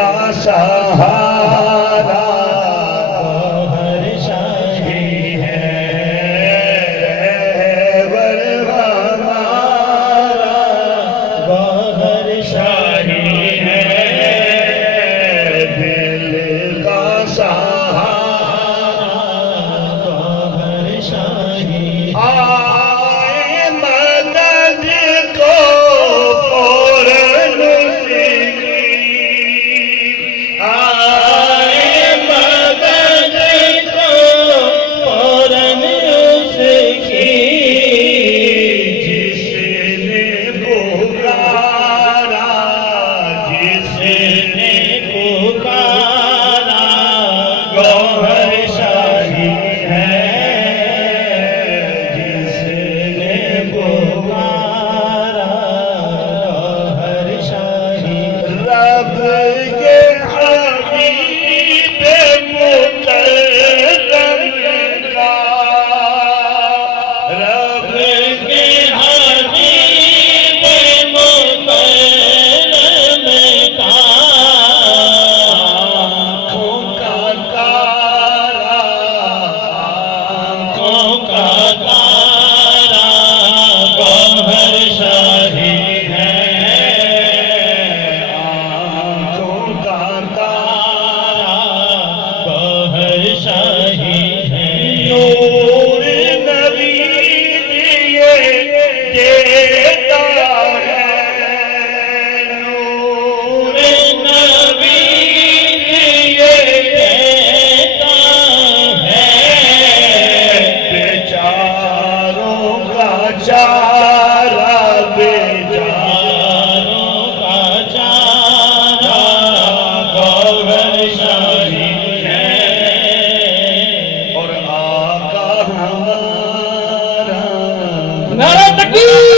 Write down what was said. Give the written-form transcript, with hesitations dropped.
का सहारा गौहर शाही है, रहबर हमारा गौहर शाही है, दिल का सहारा गौहर शाही। आए मदद को फौरन उसकी, आए मदद को फौरन उसकी, जिसने पुकारा, जिसने पुकारा गौहर शाही है, जिसने पुकारा गौहर शाही। रब के हबीब मुकर्रम का, रब के हबीब मुकर्रम का, आँखों का तारा, आँखों का तारा गौहर शाही है, आँखों का तारा गौहर शाही है। नूर नबी दिए देता है, नूर नबी दिए देता है, बेचारों का चारा, बेचारों का चारा गौहर शाही है, और आका हमारा। नारा तकबीर।